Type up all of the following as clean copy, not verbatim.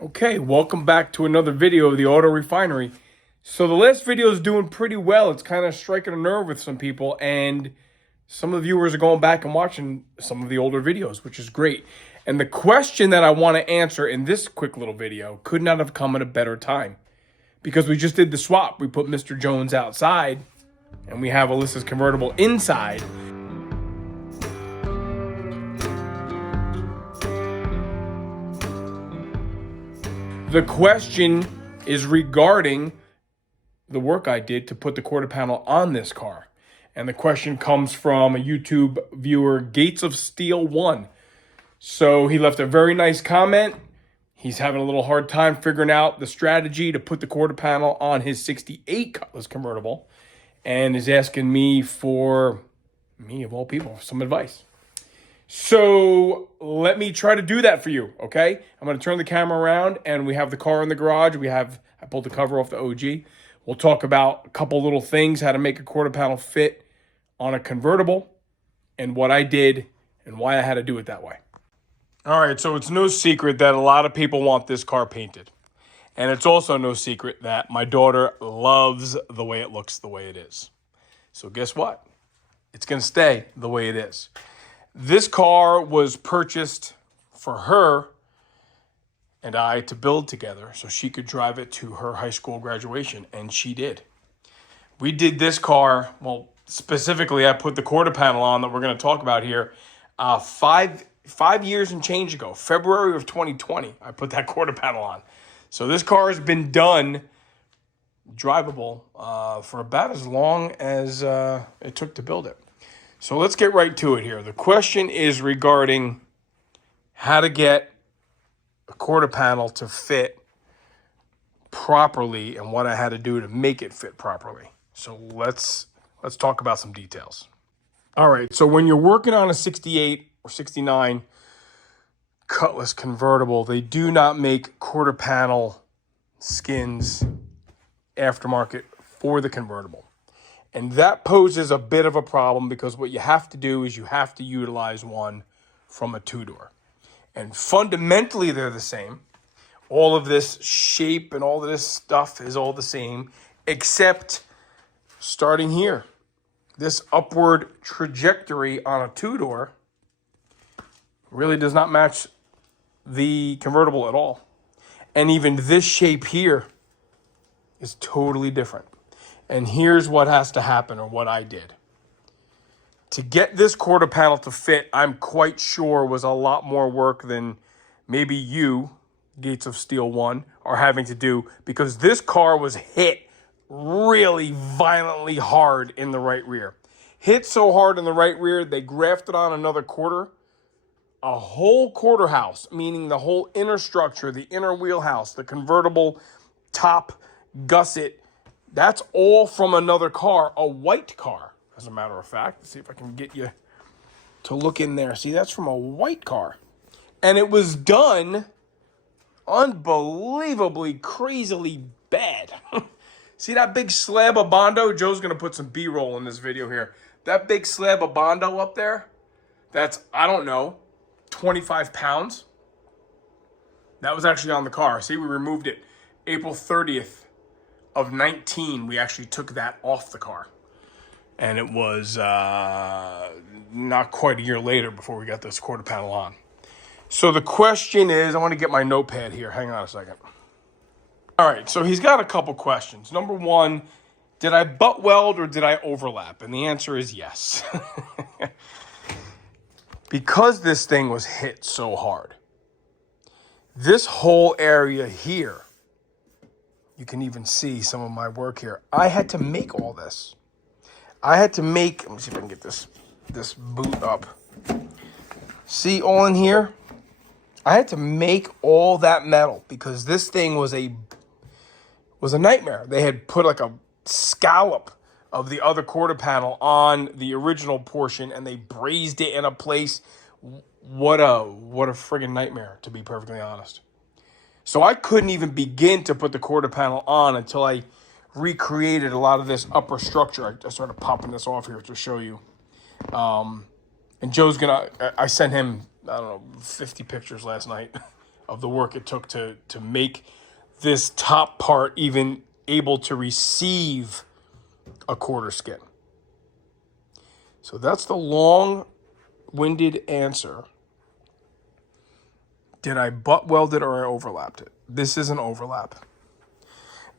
Okay, welcome back to another video of the Auto Refinery. So the last video is doing pretty well. It's kind of striking a nerve with some people, and some of the viewers are going back and watching some of the older videos, which is great. And the question that I want to answer in this quick little video could not have come at a better time, because we just did the swap. We put Mr. Jones outside, and we have Alyssa's convertible inside. The question is regarding the work I did to put the quarter panel on this car. And the question comes from a YouTube viewer, Gates of Steel 1. So he left a very nice comment. He's having a little hard time figuring out the strategy to put the quarter panel on his 68 Cutlass convertible, and is asking me for, me of all people, some advice. So let me try to do that for you, okay? I'm going to turn the camera around, and we have the car in the garage. I pulled the cover off the OG. We'll talk about a couple little things, how to make a quarter panel fit on a convertible, and what I did and why I had to do it that way. All right, so it's no secret that a lot of people want this car painted. And it's also no secret that my daughter loves the way it looks the way it is. So guess what? It's going to stay the way it is. This car was purchased for her and I to build together so she could drive it to her high school graduation, and she did. We did this car, well, specifically I put the quarter panel on that we're going to talk about here, 5 years and change ago, February of 2020, I put that quarter panel on. So this car has been done drivable for about as long as it took to build it. So let's get right to it here. The question is regarding how to get a quarter panel to fit properly and what I had to do to make it fit properly. So let's talk about some details. All right, so when you're working on a 68 or 69 Cutlass convertible, they do not make quarter panel skins aftermarket for the convertible. And that poses a bit of a problem, because what you have to do is you have to utilize one from a two-door. And fundamentally, they're the same. All of this shape and all of this stuff is all the same, except starting here. This upward trajectory on a two-door really does not match the convertible at all. And even this shape here is totally different. And here's what has to happen, or what I did. To get this quarter panel to fit, I'm quite sure was a lot more work than maybe you, Gates of Steel 1, are having to do, because this car was hit really violently hard in the right rear. Hit so hard in the right rear, they grafted on another quarter. A whole quarter house, meaning the whole inner structure, the inner wheelhouse, the convertible top gusset, that's all from another car, a white car, as a matter of fact. Let's see if I can get you to look in there. See, that's from a white car. And it was done unbelievably, crazily bad. See that big slab of Bondo? Joe's going to put some B-roll in this video here. That big slab of Bondo up there, that's, I don't know, 25 pounds. That was actually on the car. See, we removed it April 30th of 19. We actually took that off the car. And it was not quite a year later before we got this quarter panel on. So the question is, I want to get my notepad here. Hang on a second. All right, so he's got a couple questions. Number one, did I butt weld or did I overlap? And the answer is yes. Because this thing was hit so hard, this whole area here, you can even see some of my work here. I had to make all this. I had to make, let me see if I can get this boot up. See all in here? I had to make all that metal because this thing was a nightmare. They had put like a scallop of the other quarter panel on the original portion, and they brazed it in a place. What a friggin' nightmare, to be perfectly honest. So I couldn't even begin to put the quarter panel on until I recreated a lot of this upper structure. I started popping this off here to show you. And Joe's I sent him, I don't know, 50 pictures last night of the work it took to make this top part even able to receive a quarter skin. So that's the long-winded answer. Did I butt weld it or I overlapped it? This is an overlap.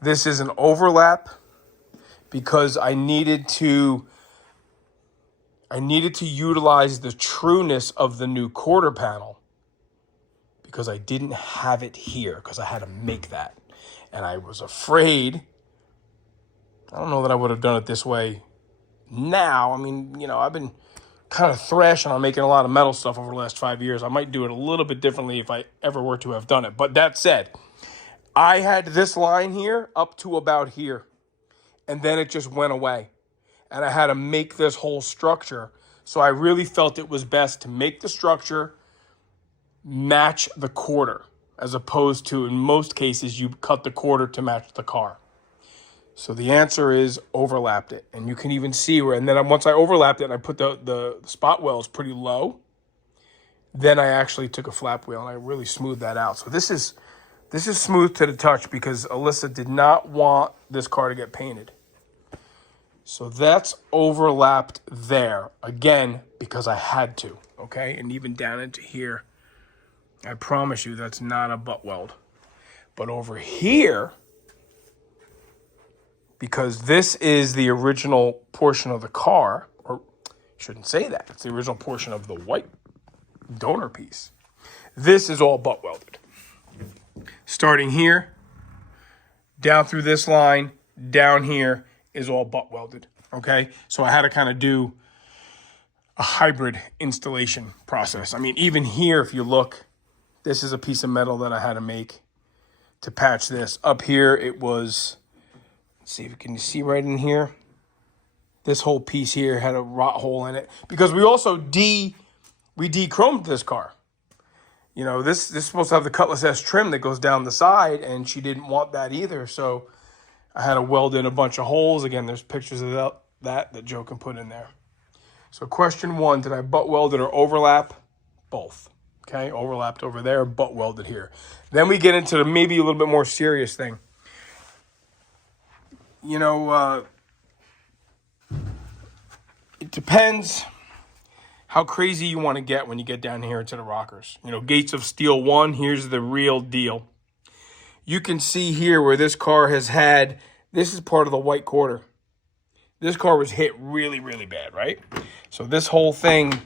This is an overlap because I needed to utilize the trueness of the new quarter panel because I didn't have it here because I had to make that. And I was afraid, I don't know that I would have done it this way now. I mean, you know, I've been kind of thrashing on making a lot of metal stuff over the last 5 years. I might do it a little bit differently if I ever were to have done it. But that said, I had this line here up to about here, and then it just went away. And I had to make this whole structure. So I really felt it was best to make the structure match the quarter, as opposed to, in most cases, you cut the quarter to match the car. So the answer is overlapped it. And you can even see where, and then once I overlapped it and I put the spot wells pretty low, then I actually took a flap wheel and I really smoothed that out. So this is smooth to the touch because Alyssa did not want this car to get painted. So that's overlapped there, again, because I had to, okay? And even down into here, I promise you that's not a butt weld. But over here, because this is the original portion of the car, or I shouldn't say that, it's the original portion of the white donor piece. This is all butt welded. Starting here, down through this line, down here is all butt welded, okay? So I had to kind of do a hybrid installation process. I mean, even here, if you look, this is a piece of metal that I had to make to patch this. Up here, it was, let's see if you can see right in here. This whole piece here had a rot hole in it because we also de-chromed this car. You know, this is supposed to have the Cutlass S trim that goes down the side, and she didn't want that either. So I had to weld in a bunch of holes. Again, there's pictures of that Joe can put in there. So question 1, did I butt weld it or overlap? Both. Okay, overlapped over there, butt welded here. Then we get into the maybe a little bit more serious thing. You know, it depends how crazy you want to get when you get down here into the rockers. You know, Gates of Steel 1, here's the real deal. You can see here where this car has had, this is part of the white quarter. This car was hit really, really bad, right? So this whole thing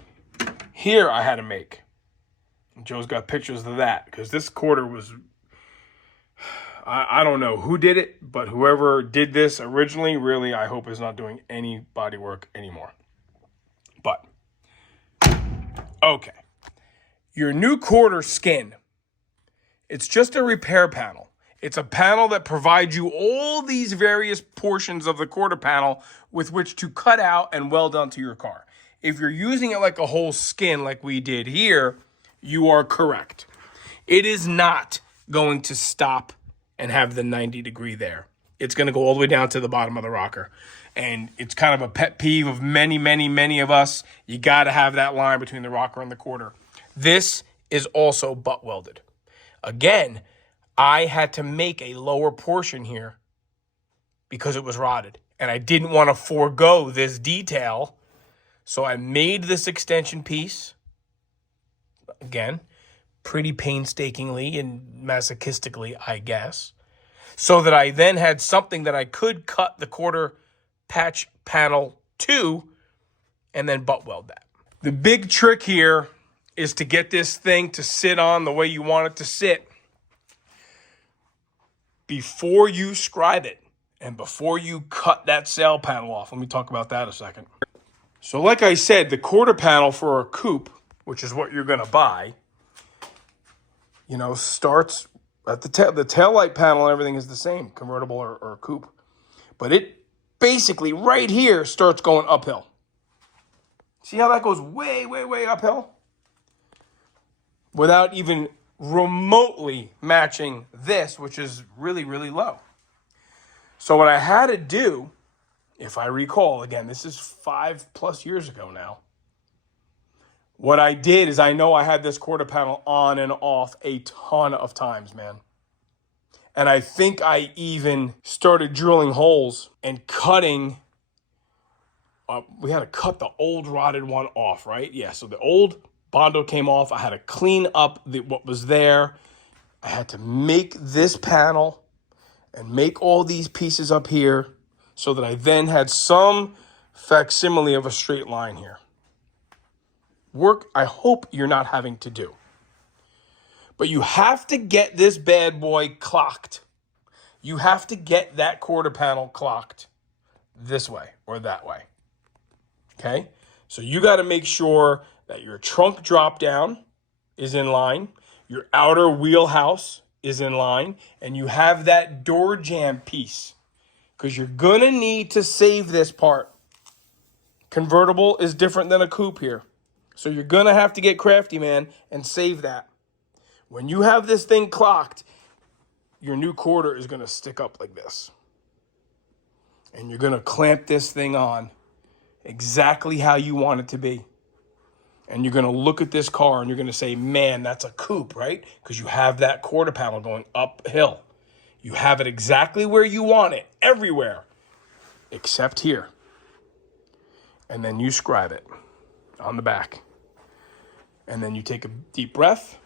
here I had to make. Joe's got pictures of that because this quarter was, I don't know who did it, but whoever did this originally, really, I hope is not doing any body work anymore. But, okay. Your new quarter skin, it's just a repair panel. It's a panel that provides you all these various portions of the quarter panel with which to cut out and weld onto your car. If you're using it like a whole skin like we did here, you are correct. It is not going to stop and have the 90 degree there. It's going to go all the way down to the bottom of the rocker. And it's kind of a pet peeve of many, many, many of us. You got to have that line between the rocker and the quarter. This is also butt welded. Again, I had to make a lower portion here because it was rotted. And I didn't want to forego this detail. So I made this extension piece. Again, pretty painstakingly and masochistically, I guess. So that I then had something that I could cut the quarter patch panel to and then butt weld that. The big trick here is to get this thing to sit on the way you want it to sit before you scribe it and before you cut that sail panel off. Let me talk about that a second. So like I said, the quarter panel for a coupe, which is what you're going to buy, you know, starts at the tail light panel and everything is the same, convertible or coupe. But it basically right here starts going uphill. See how that goes way, way, way uphill? Without even remotely matching this, which is really, really low. So what I had to do, if I recall, again, this is 5+ years ago now, What I did is, I know I had this quarter panel on and off a ton of times, man. And I think I even started drilling holes and cutting. We had to cut the old rotted one off, right? Yeah, so the old Bondo came off. I had to clean up what was there. I had to make this panel and make all these pieces up here so that I then had some facsimile of a straight line here. Work I hope you're not having to do. But you have to get this bad boy clocked. You have to get that quarter panel clocked this way or that way. Okay? So you got to make sure that your trunk drop down is in line, your outer wheelhouse is in line, and you have that door jamb piece, because you're going to need to save this part. Convertible is different than a coupe here. So you're going to have to get crafty, man, and save that. When you have this thing clocked, your new quarter is going to stick up like this. And you're going to clamp this thing on exactly how you want it to be. And you're going to look at this car and you're going to say, man, that's a coupe, right? Because you have that quarter panel going uphill. You have it exactly where you want it, everywhere, except here. And then you scribe it on the back. And then you take a deep breath.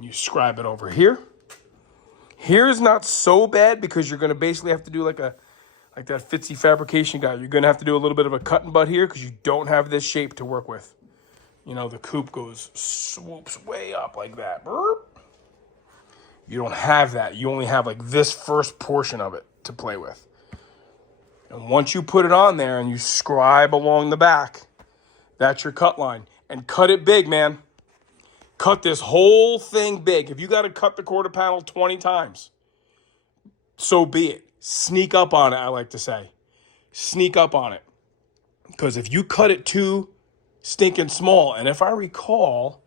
You scribe it over here. Here is not so bad because you're going to basically have to do like that Fitzy fabrication guy. You're going to have to do a little bit of a cut and butt here because you don't have this shape to work with. You know, the coupe swoops way up like that. You don't have that. You only have like this first portion of it to play with. And once you put it on there and you scribe along the back, that's your cut line. And cut it big, man. Cut this whole thing big. If you got to cut the quarter panel 20 times, so be it. Sneak up on it, I like to say. Sneak up on it. Because if you cut it too stinking small, and if I recall,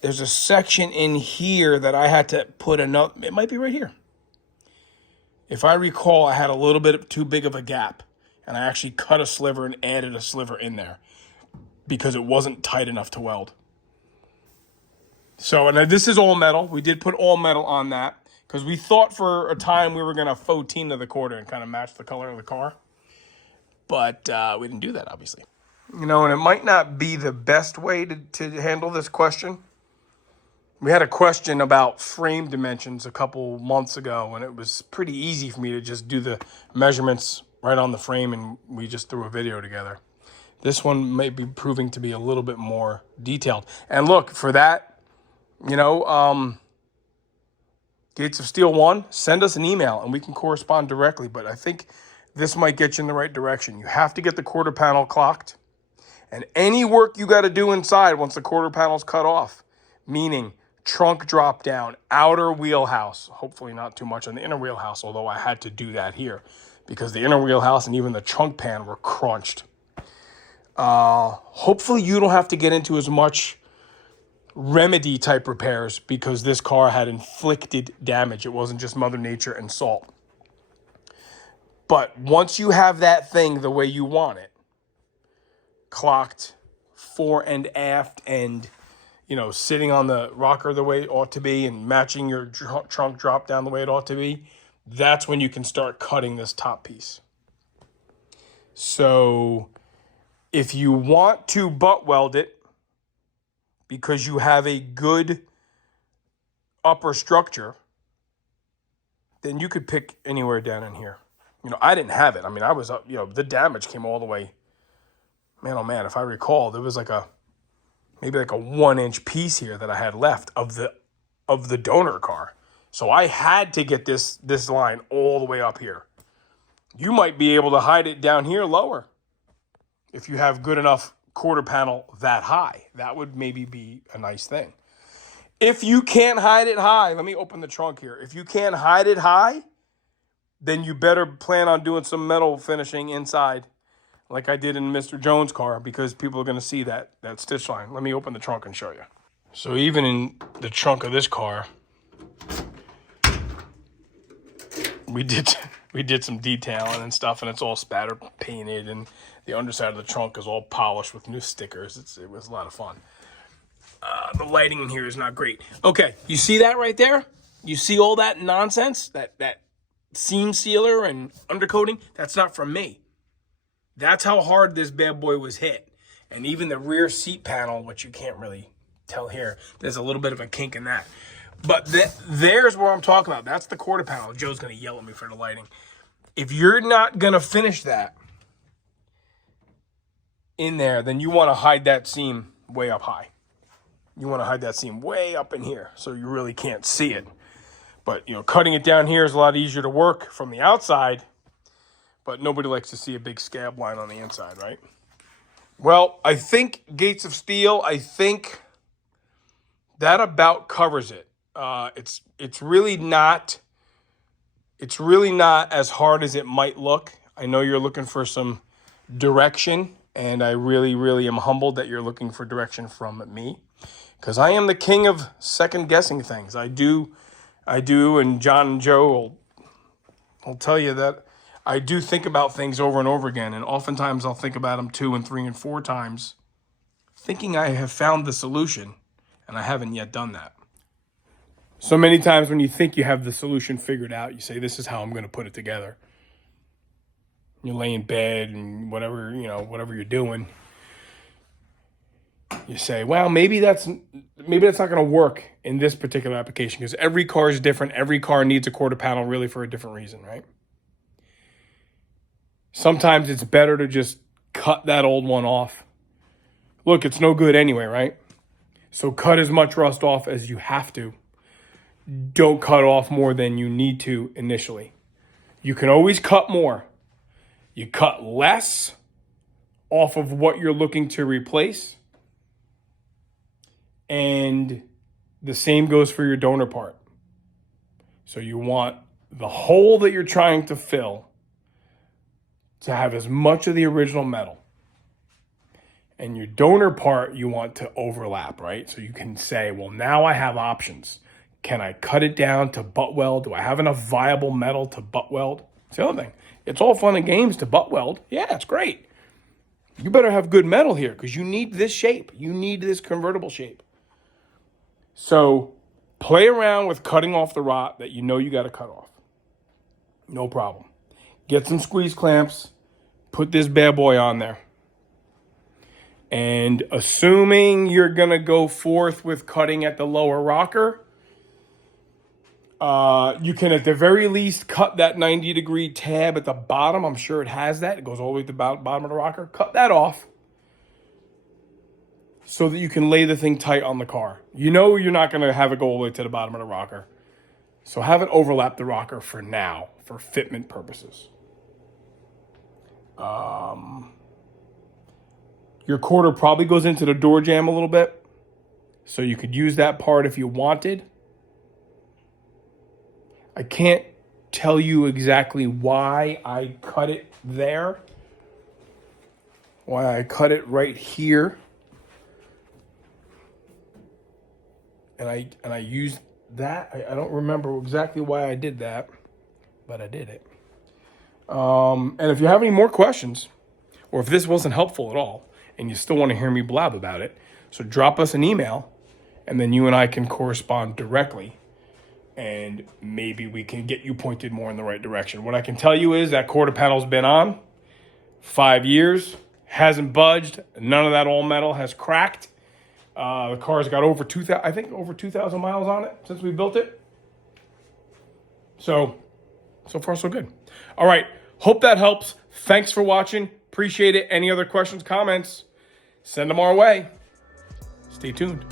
there's a section in here that I had to put another, it might be right here. If I recall, I had a little bit too big of a gap, and I actually cut a sliver and added a sliver in there because it wasn't tight enough to weld. So, and this is all metal. We did put all metal on that because we thought for a time we were going to faux tina the quarter and kind of match the color of the car. But we didn't do that, obviously. You know, and it might not be the best way to handle this question. We had a question about frame dimensions a couple months ago, and it was pretty easy for me to just do the measurements right on the frame, and we just threw a video together. This one may be proving to be a little bit more detailed. And look, for that, you know, Gates of Steel 1, send us an email and we can correspond directly. But I think this might get you in the right direction. You have to get the quarter panel clocked. And any work you got to do inside once the quarter panel's cut off, meaning trunk drop down, outer wheelhouse, hopefully not too much on the inner wheelhouse, although I had to do that here because the inner wheelhouse and even the trunk pan were crunched. Hopefully you don't have to get into as much remedy type repairs because this car had inflicted damage. It wasn't just Mother Nature and salt. But once you have that thing the way you want it, clocked fore and aft and, you know, sitting on the rocker the way it ought to be and matching your trunk drop down the way it ought to be, that's when you can start cutting this top piece. So if you want to butt weld it, because you have a good upper structure, then you could pick anywhere down in here. You know, I didn't have it. I mean, I was up, you know, the damage came all the way. Man, oh man, if I recall, there was maybe like a 1-inch piece here that I had left of the donor car. So I had to get this line all the way up here. You might be able to hide it down here lower if you have good enough quarter panel that high. That would maybe be a nice thing. If you can't hide it high, let me open the trunk here. If you can't hide it high, then you better plan on doing some metal finishing inside like I did in Mr. Jones' car because people are going to see that stitch line. Let me open the trunk and show you. So even in the trunk of this car, we did some detailing and stuff, and it's all spatter painted, and The underside of the trunk is all polished with new stickers. It was a lot of fun. The lighting in here is not great. Okay, you see that right there? You see all that nonsense? That seam sealer and undercoating? That's not from me. That's how hard this bad boy was hit. And even the rear seat panel, which you can't really tell here, there's a little bit of a kink in that. But there's where I'm talking about. That's the quarter panel. Joe's going to yell at me for the lighting. If you're not going to finish that in there, then you want to hide that seam way up high. You want to hide that seam way up in here so you really can't see it. But, you know, cutting it down here is a lot easier to work from the outside, but nobody likes to see a big scab line on the inside, right? Well, I think Gates of Steel, I think that about covers it. It's really not as hard as it might look. I know you're looking for some direction, and I really, really am humbled that you're looking for direction from me, because I am the king of second guessing things. I do, and John and Joe will tell you that I do think about things over and over again, and oftentimes I'll think about them 2 and 3 and 4 times, thinking I have found the solution, and I haven't yet done that. So many times when you think you have the solution figured out, you say, this is how I'm going to put it together. You lay in bed and whatever you're doing, you say, well, maybe that's not going to work in this particular application, because every car is different. Every car needs a quarter panel really for a different reason, right? Sometimes it's better to just cut that old one off. Look, it's no good anyway, right? So cut as much rust off as you have to. Don't cut off more than you need to initially. You can always cut more. You cut less off of what you're looking to replace. And the same goes for your donor part. So you want the hole that you're trying to fill to have as much of the original metal. And your donor part you want to overlap, right? So you can say, well, now I have options. Can I cut it down to butt weld? Do I have enough viable metal to butt weld? It's the other thing. It's all fun and games to butt weld. Yeah, it's great. You better have good metal here, because you need this shape. You need this convertible shape. So play around with cutting off the rot that you know you got to cut off. No problem. Get some squeeze clamps. Put this bad boy on there. And assuming you're going to go forth with cutting at the lower rocker, you can at the very least cut that 90-degree tab at the bottom. I'm sure it has that. It goes all the way to the bottom of the rocker. Cut that off so that you can lay the thing tight on the car. You know you're not going to have it go all the way to the bottom of the rocker. So have it overlap the rocker for now, for fitment purposes. Your quarter probably goes into the door jamb a little bit, so you could use that part if you wanted. I can't tell you exactly why I cut it there, why I cut it right here, and I used that. I don't remember exactly why I did that, but I did it. And if you have any more questions, or if this wasn't helpful at all, and you still want to hear me blab about it, so drop us an email, and then you and I can correspond directly, and maybe we can get you pointed more in the right direction. What I can tell you is that quarter panel's been on 5 years, hasn't budged, none of that all metal has cracked. The car's got over 2,000 miles on it since we built it. So far so good. All right, hope that helps. Thanks for watching. Appreciate it. Any other questions, comments, send them our way. Stay tuned.